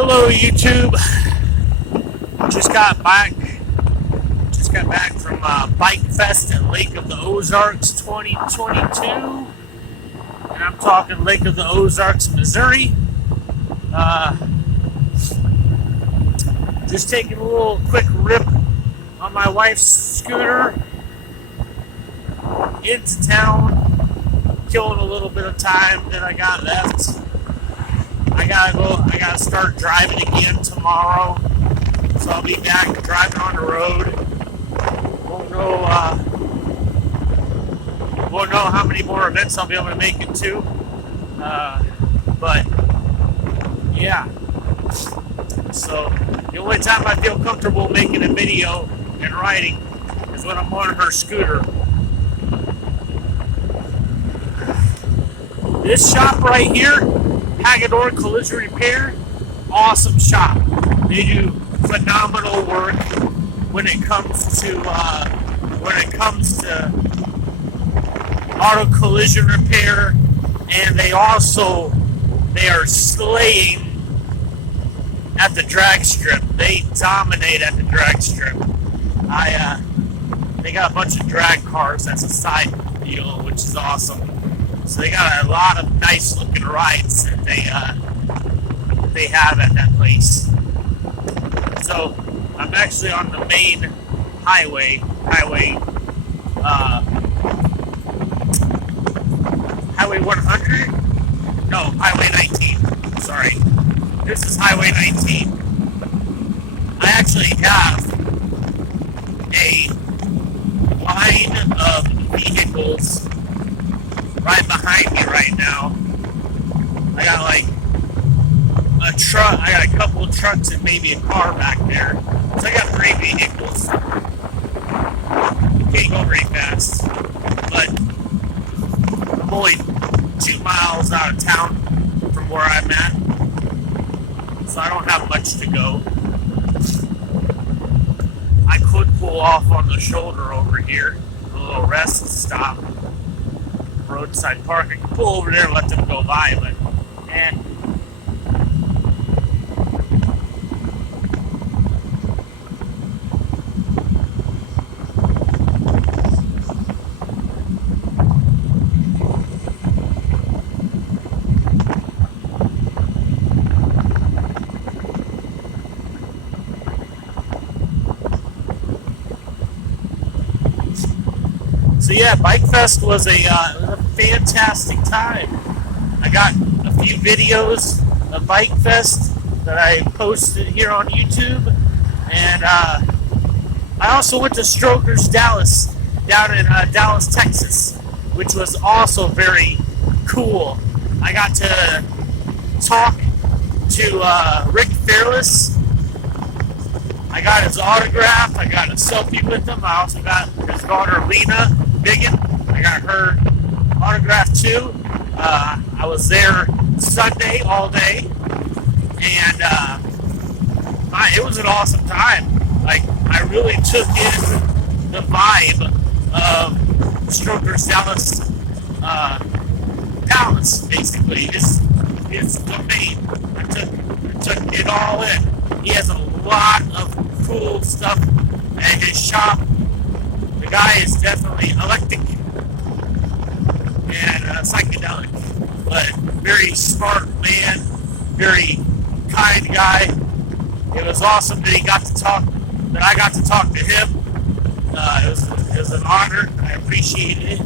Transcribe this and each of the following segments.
Hello YouTube. Just got back from Bike Fest at Lake of the Ozarks 2022, and I'm talking Lake of the Ozarks, Missouri. Just taking a little quick rip on my wife's scooter into town, killing a little bit of time that I got left. I gotta start driving again tomorrow, so I'll be back driving on the road. Won't know how many more events I'll be able to make it to, but yeah. So the only time I feel comfortable making a video and riding is when I'm on her scooter. This shop right here, Hagedorn Collision Repair, awesome shop. They do phenomenal work when it comes to auto collision repair, and they are slaying at the drag strip. They dominate at the drag strip. They got a bunch of drag cars. That's a side deal, which is awesome. So they got a lot of nice looking rides that they have at that place. So I'm actually on the main highway 100? No, Highway 19. Sorry. This is Highway 19. I actually have a line of vehicles right behind me right now. I got like a truck, I got a couple of trucks and maybe a car back there. So I got 3 vehicles. Can't go very fast, but I'm only 2 miles out of town from where I'm at, so I don't have much to go. I could pull off on the shoulder over here, a little rest stop, roadside park. I can pull over there and let them go by, but so yeah, Bike Fest was a fantastic time. I got a few videos of Bike Fest that I posted here on YouTube, and I also went to Strokers Dallas down in Dallas, Texas, which was also very cool. I got to talk to Rick Fairless. I got his autograph. I got a selfie with him. I also got his daughter Lena Biggin. I got her autograph too. I was there Sunday all day, and it was an awesome time. Like, I really took in the vibe of Strokers Dallas Dallas, basically. It's domain. I took it all in. He has a lot of cool stuff at his shop. The guy is definitely eclectic and psychedelic, but very smart man, very kind guy. It was awesome that I got to talk to him. It was an honor. I appreciated it.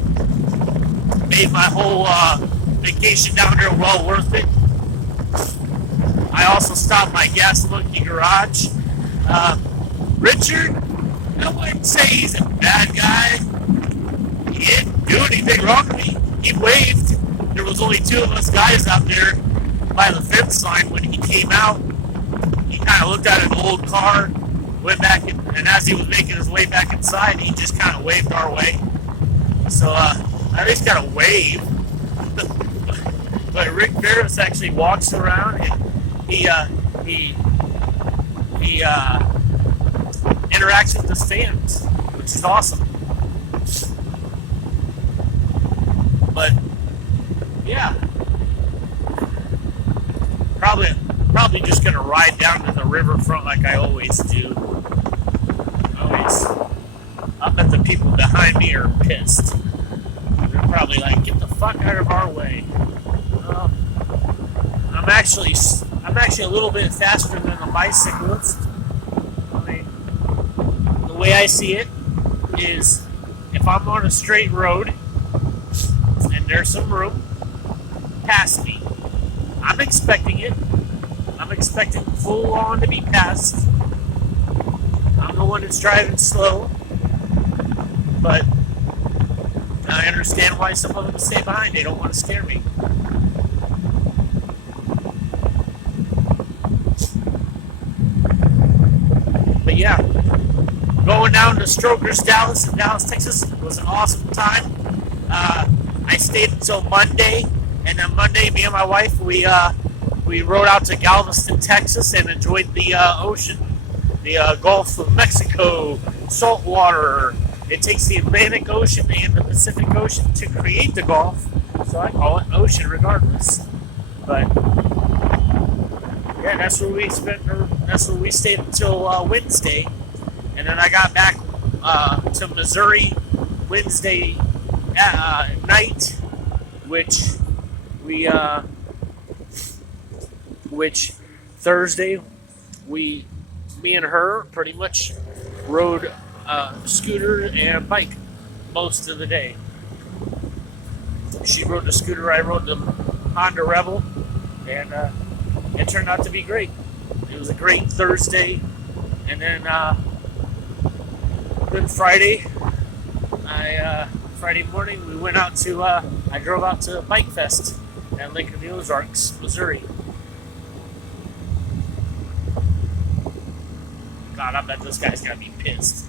Made my whole vacation down there well worth it. I also stopped by Gas Monkey Garage. Richard, I wouldn't say he's a bad guy. He didn't do anything wrong to me. He waved. There was only 2 of us guys out there by the fence line when he came out. He kind of looked at an old car, went back, and as he was making his way back inside, he just kind of waved our way. So at least got a wave. But Rick Ferris actually walks around and he interacts with the fans, which is awesome. But yeah, probably probably just gonna ride down to the riverfront like I always do. I bet the people behind me are pissed. They're probably like, "Get the fuck out of our way." I'm actually a little bit faster than a bicyclist. I mean, the way I see it is, if I'm on a straight road and there's some room, pass me. I'm expecting it. I'm expecting full on to be passed. I'm the one that's driving slow, but I understand why some of them stay behind. They don't want to scare me. But yeah, going down to Strokers Dallas in Dallas, Texas was an awesome time. I stayed until Monday, and then Monday, me and my wife, we rode out to Galveston, Texas, and enjoyed the ocean, the Gulf of Mexico, salt water. It takes the Atlantic Ocean and the Pacific Ocean to create the Gulf, so I call it ocean regardless. But yeah, that's where we stayed until Wednesday, and then I got back to Missouri Wednesday night, which Thursday me and her pretty much rode scooter and bike most of the day. She rode the scooter, I rode the Honda Rebel, and it turned out to be great. It was a great Thursday, and then Friday, Friday morning we went out to I drove out to Bike Fest at Lake of the Ozarks, Missouri. God, I bet this guy's gonna be pissed.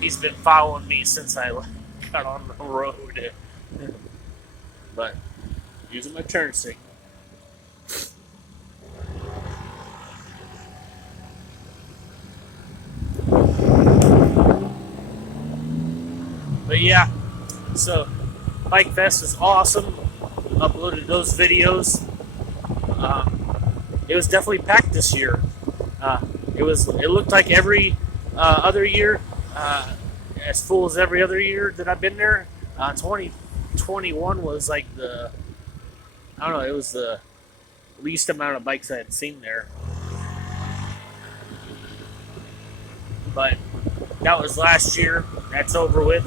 He's been following me since I got on the road. But using my turn signal. But yeah, so Bike Fest is awesome. Uploaded those videos. It was definitely packed this year. It looked like every other year, as full as every other year that I've been there. 2021 was like it was the least amount of bikes I had seen there. But that was last year. That's over with.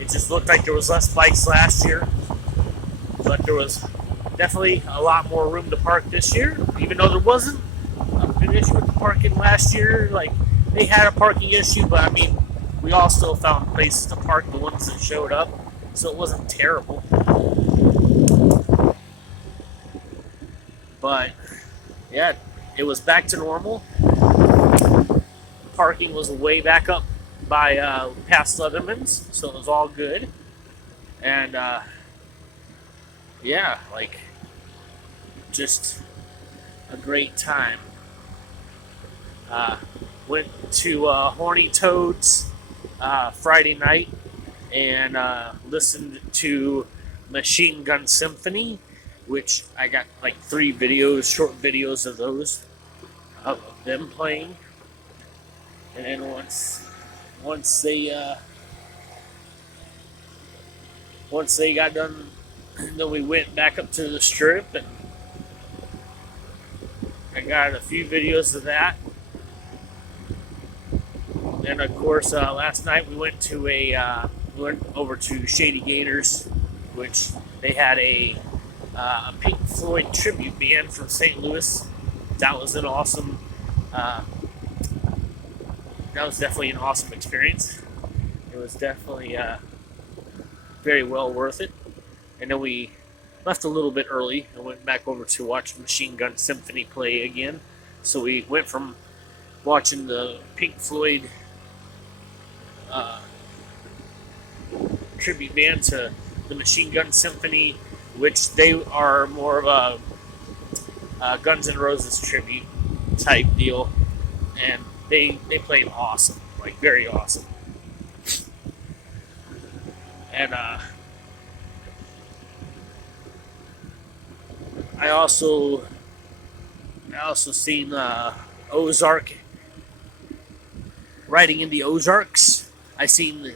It just looked like there was less bikes last year, but there was definitely a lot more room to park this year, even though there wasn't an issue with the parking last year. Like, they had a parking issue, but I mean, we all still found places to park, the ones that showed up, so it wasn't terrible. But yeah, it was back to normal. Parking was way back up by past Leatherman's, so it was all good. And yeah, like, just a great time. Went to Horny Toads Friday night and listened to Machine Gun Symphony, which I got like 3 videos, short videos of those, of them playing. And then once they got done, then we went back up to the strip, and I got a few videos of that. And of course, last night we went over to Shady Gators, which they had a Pink Floyd tribute band from St. Louis. That was an awesome. That was definitely an awesome experience. It was definitely very well worth it. And then we left a little bit early and went back over to watch Machine Gun Symphony play again. So we went from watching the Pink Floyd tribute band to the Machine Gun Symphony, which they are more of a Guns N' Roses tribute type deal. And they played awesome, like very awesome. And I also seen Ozark riding in the Ozarks. I seen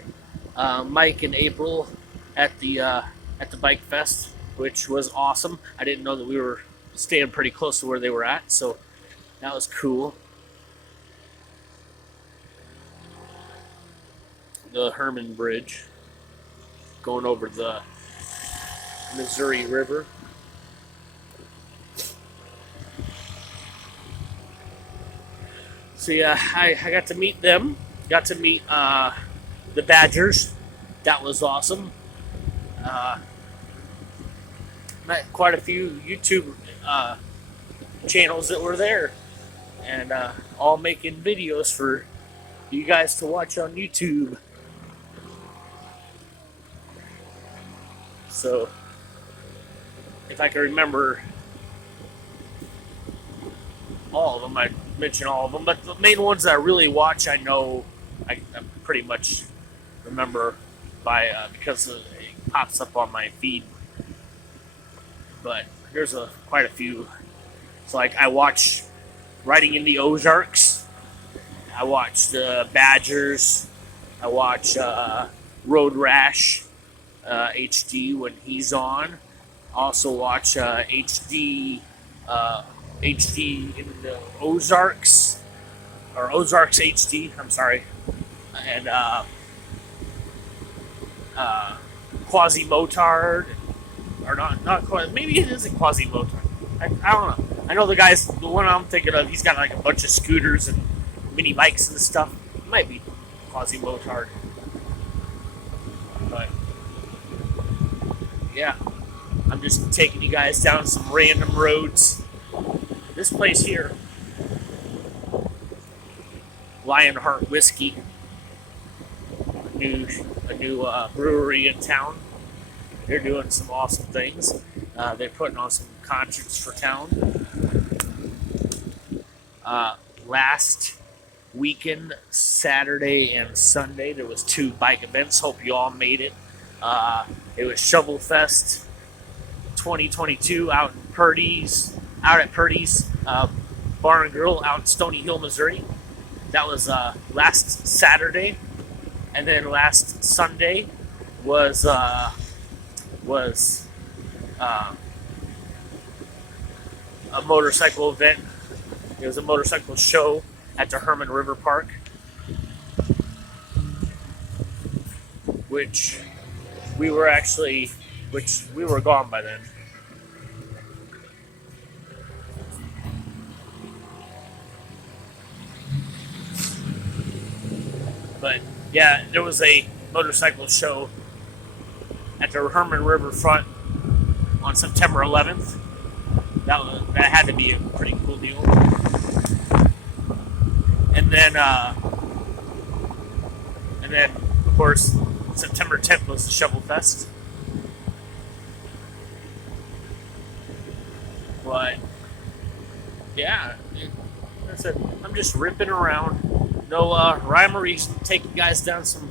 Mike and April at the Bike Fest, which was awesome. I didn't know that we were staying pretty close to where they were at, so that was cool. The Hermann Bridge going over the Missouri River. So yeah, I got to meet them. Got to meet the Badgers. That was awesome. Uh, Met quite a few YouTube channels that were there, and all making videos for you guys to watch on YouTube. So if I can remember all of them, I mention all of them. But the main ones that I really watch, I know I pretty much remember by because it pops up on my feed. But there's quite a few. So like I watch Riding in the Ozarks. I watch the Badgers. I watch Road Rash HD when he's on. Also watch HD in the Ozarks or Ozarks HD. I'm sorry, and Quasi Motard or not Quasi. Maybe it isn't Quasi Motard. I don't know. I know the one I'm thinking of. He's got like a bunch of scooters and mini bikes and stuff. It might be Quasi Motard, but yeah. I'm just taking you guys down some random roads. This place here, Lionheart Whiskey, a new brewery in town. They're doing some awesome things. They're putting on some concerts for town. Last weekend, Saturday and Sunday, there was 2 bike events. Hope you all made it. It was Shovel Fest 2022 out at Purdy's Bar and Grill out in Stony Hill, Missouri. That was last Saturday, and then last Sunday was a motorcycle event. It was a motorcycle show at the Hermann River Park, which we were gone by then. But yeah, there was a motorcycle show at the Hermann River front on September 11th. That had to be a pretty cool deal. And then of course September 10th was the Shovel Fest. But yeah, like I said, I'm just ripping around. No rhyme or reason, taking guys down some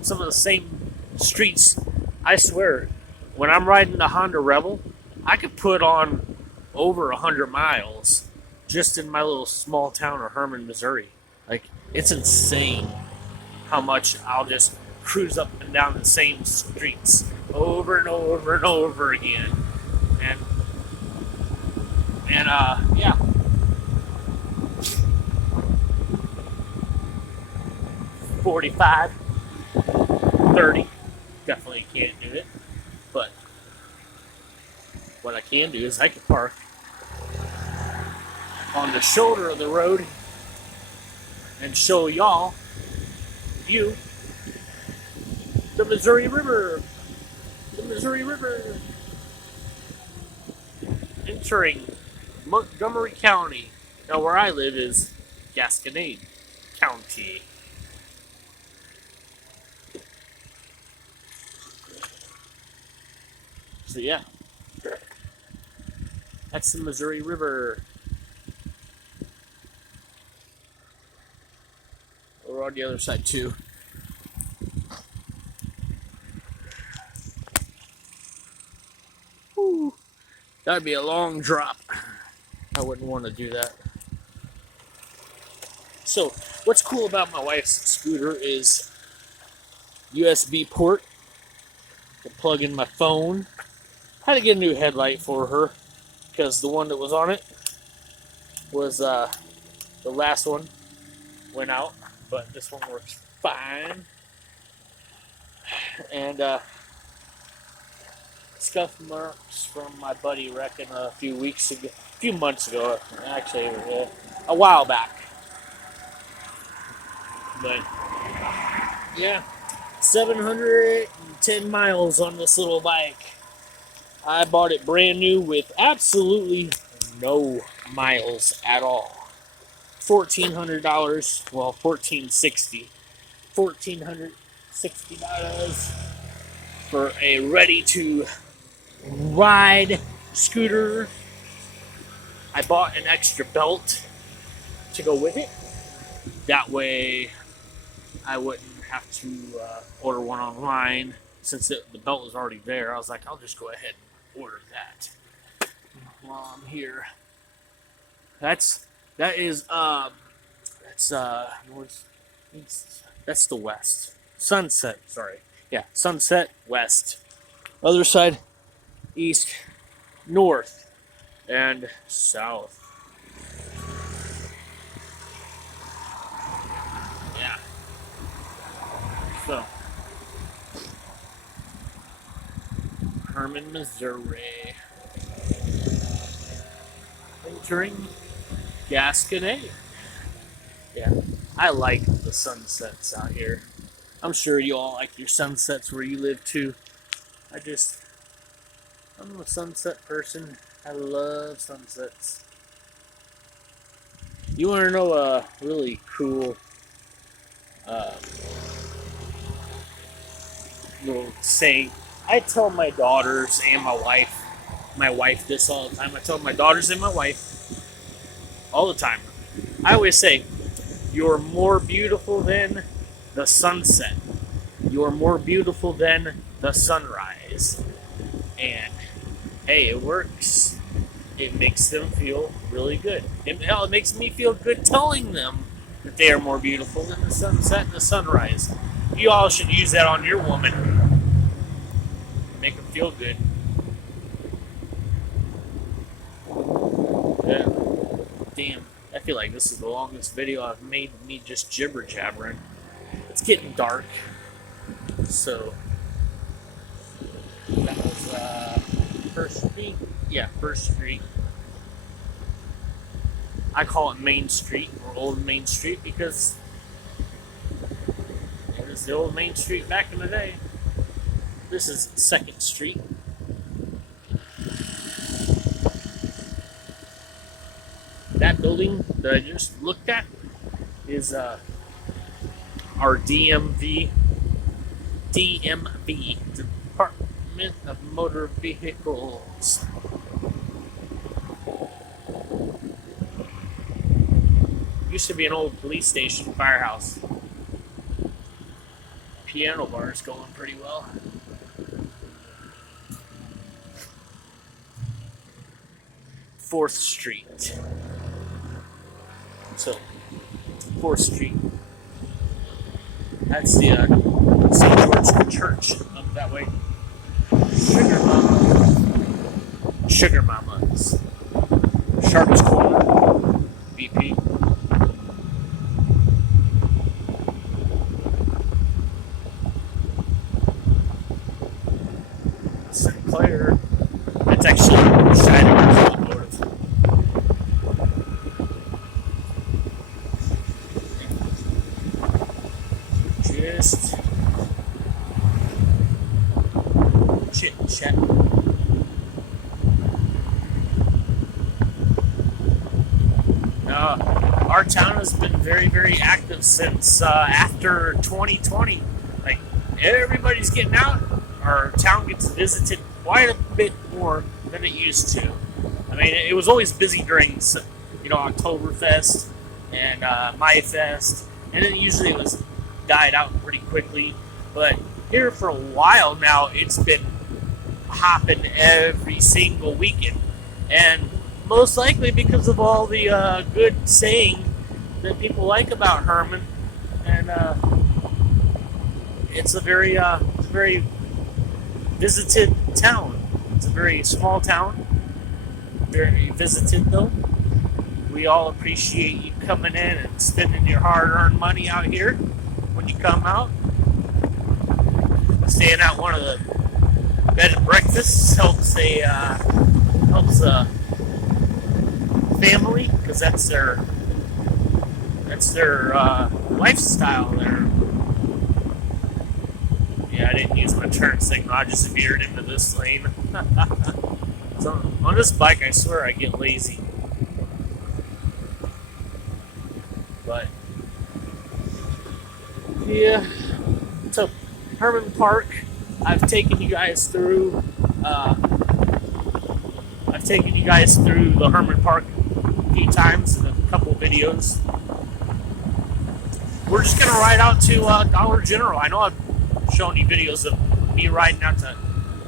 of the same streets. I swear, when I'm riding the Honda Rebel, I could put on over 100 miles just in my little small town of Hermann, Missouri. Like, it's insane how much I'll just cruise up and down the same streets over and over and over again. And yeah. 45, 30, definitely can't do it. But what I can do is I can park on the shoulder of the road and show you, the Missouri River. The Missouri River. Entering Montgomery County. Now where I live is Gasconade County. So yeah, that's the Missouri River. We're on the other side too. Whew. That'd be a long drop. I wouldn't want to do that. So, what's cool about my wife's scooter is USB port to plug in my phone. I had to get a new headlight for her because the one that was on it was the last one went out, but this one works fine. And scuff marks from my buddy wrecking a few months ago, actually, a while back. But yeah, 710 miles on this little bike. I bought it brand new with absolutely no miles at all. $1,400, well, $1,460 for a ready to ride scooter. I bought an extra belt to go with it. That way I wouldn't have to order one online. Since the belt was already there, I was like, I'll just go ahead and order that while I'm here. That's north, east. That's the west. Sunset, sorry. Yeah, sunset, west. Other side, east, north, and south. Yeah. So, Hermann, Missouri. Entering Gasconade. Yeah, I like the sunsets out here. I'm sure you all like your sunsets where you live too. I'm a sunset person. I love sunsets. You want to know a really cool little saying? I tell my daughters and my wife this all the time. I tell my daughters and my wife all the time. I always say, you're more beautiful than the sunset. You're more beautiful than the sunrise. And hey, it works. It makes them feel really good. It makes me feel good telling them that they are more beautiful than the sunset and the sunrise. You all should use that on your woman. Make them feel good. Yeah. Damn, I feel like this is the longest video I've made, me just jibber jabbering. It's getting dark. So, that was First Street? Yeah, First Street. I call it Main Street, or Old Main Street, because it was the old Main Street back in the day. This is 2nd Street. That building that I just looked at is our DMV, Department of Motor Vehicles. Used to be an old police station, firehouse. Piano bar is going pretty well. Fourth Street. So, 4th Street. That's the St. George Church up that way. Sugar Mama's. Sharp's Corner. BP. Sinclair. It's actually Shining North. Just chit chat. Our town has been very, very active since after 2020. Like, everybody's getting out. Our town gets visited quite a bit more than it used to. I mean, it was always busy during, Oktoberfest and MyFest, and then usually it was died out pretty quickly. But here for a while now, it's been hopping every single weekend. and most likely because of all the good saying that people like about Hermann, and it's a very visited town. It's a very small town, very visited though. We all appreciate you coming in and spending your hard-earned money out here when you come out. Staying at one of the bed and breakfasts helps a family, because that's their lifestyle there. Yeah, I didn't use my turn signal. I just veered into this lane. So on this bike, I swear I get lazy. But yeah, so Hermann Park. I've taken you guys through. The Hermann Park a few times in a couple videos. We're just gonna ride out to Dollar General. I know I've shown you videos of me riding out to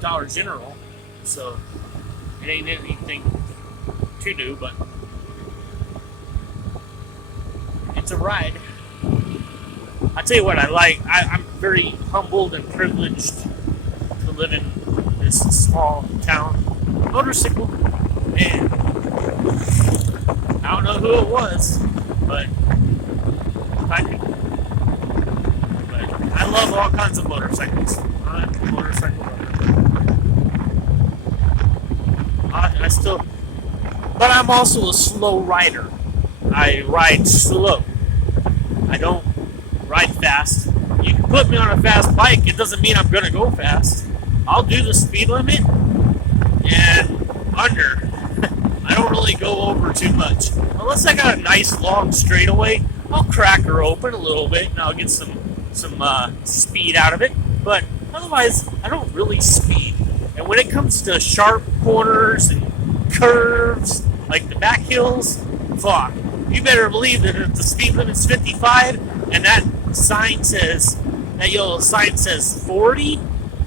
Dollar General, so it ain't anything to do, but it's a ride. I tell you what, I'm very humbled and privileged to live in this small town. Motorsickle, man. I don't know who it was, but I love all kinds of motorcycles. I'm a motorcycle lover. But I'm also a slow rider. I ride slow. I don't ride fast. You can put me on a fast bike, it doesn't mean I'm gonna go fast. I'll do the speed limit and under. I don't really go over too much. Unless I got a nice long straightaway, I'll crack her open a little bit and I'll get some speed out of it. But otherwise, I don't really speed. And when it comes to sharp corners and curves, like the back hills, fuck. You better believe that if the speed limit's 55 and that yellow sign says 40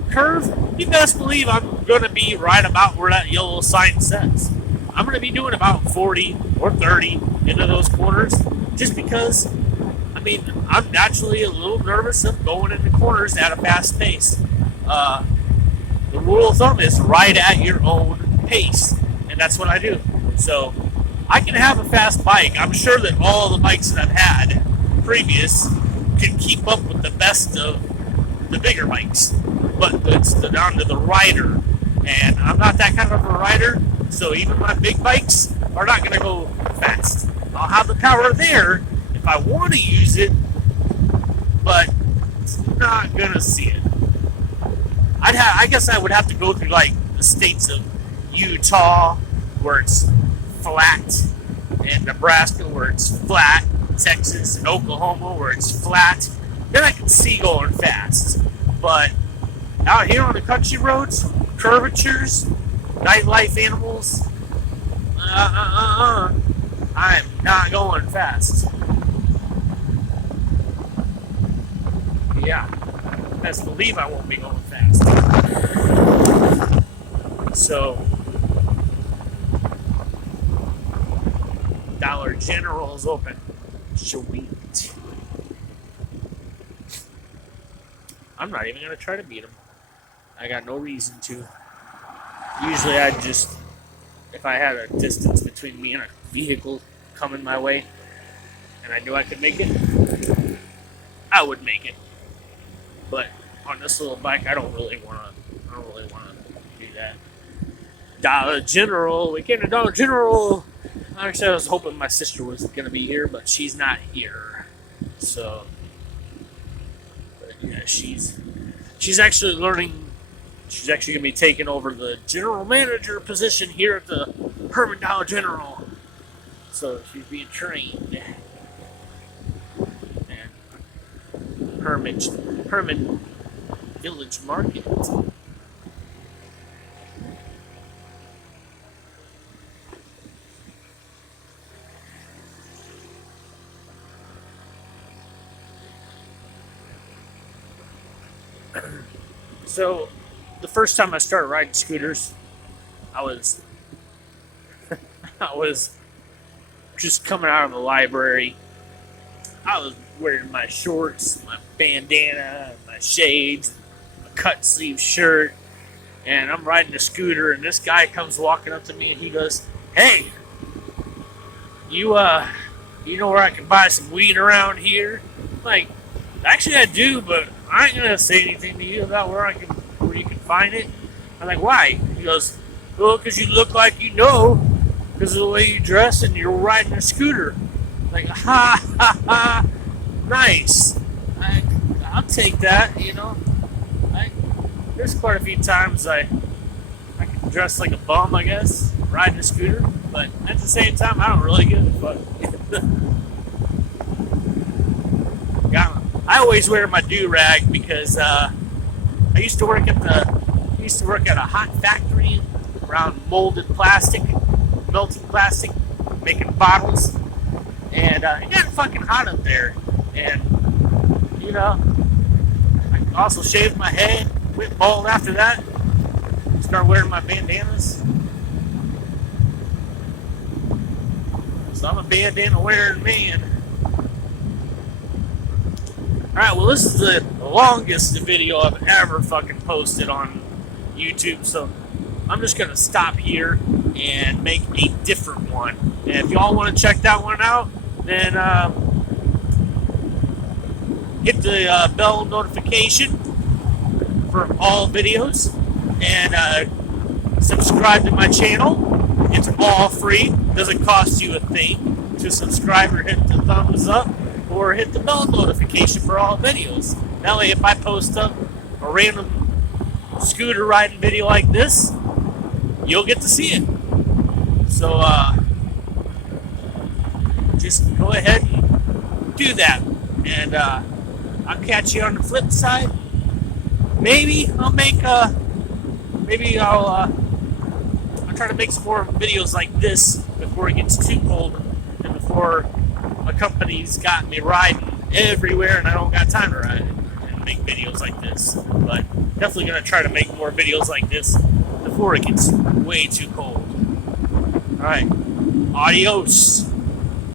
curve, you best believe I'm going to be right about where that yellow sign says. I'm going to be doing about 40 or 30 into those corners, just because, I'm naturally a little nervous of going into corners at a fast pace. The rule of thumb is ride at your own pace, and that's what I do. So I can have a fast bike. I'm sure that all the bikes that I've had previous can keep up with the best of the bigger bikes, but it's down to the rider, and I'm not that kind of a rider, so even my big bikes are not going to go fast. I'll have the power there if I want to use it, but it's not going to see it. I guess I would have to go through like the states of Utah, where it's flat, and Nebraska, where it's flat, Texas and Oklahoma, where it's flat. Then I can see going fast. But out here on the country roads, curvatures, nightlife animals, I'm not going fast. Yeah, best believe I won't be going fast. So, Dollar General's open. Sweet. I'm not even going to try to beat him. I got no reason to. Usually I'd just, if I had a distance between me and a vehicle coming my way, and I knew I could make it, I would make it. But on this little bike, I don't really want to do that. Dollar General. We came to Dollar General. Actually, I was hoping my sister was going to be here, but she's not here. So, but yeah, she's actually learning. She's actually going to be taking over the general manager position here at the Hermann Dollar General. So she's being trained. And Hermann Village Market. So, the first time I started riding scooters, I was I was just coming out of the library. I was wearing my shorts, my bandana, my shades, my cut sleeve shirt, and I'm riding a scooter, and this guy comes walking up to me and he goes, "Hey, you know where I can buy some weed around here?" I'm like, actually I do, but I ain't gonna say anything to you about where you can find it. I'm like, why? He goes, well, because you look like you know, because of the way you dress and you're riding a scooter. I'm like, ha ha ha, nice. I'll take that, you know. There's quite a few times I can dress like a bum, I guess, riding a scooter, but at the same time, I don't really give a fuck. I always wear my do-rag because I used to work at a hot factory around molded plastic, melting plastic, making bottles, and it got fucking hot up there. And you know, I also shaved my head, went bald after that, started wearing my bandanas. So I'm a bandana wearing man. Alright, well, this is the longest video I've ever fucking posted on YouTube, so I'm just going to stop here and make a different one. And if y'all want to check that one out, then hit the bell notification for all videos, and subscribe to my channel. It's all free. Doesn't cost you a thing to subscribe or hit the thumbs up or hit the bell notification for all videos. That way, if I post up a random scooter riding video like this, you'll get to see it. So just go ahead and do that, and I'll catch you on the flip side. Maybe I'll try to make some more videos like this before it gets too cold and before my company's got me riding everywhere and I don't got time to ride and make videos like this. But definitely gonna try to make more videos like this before it gets way too cold. Alright, adios.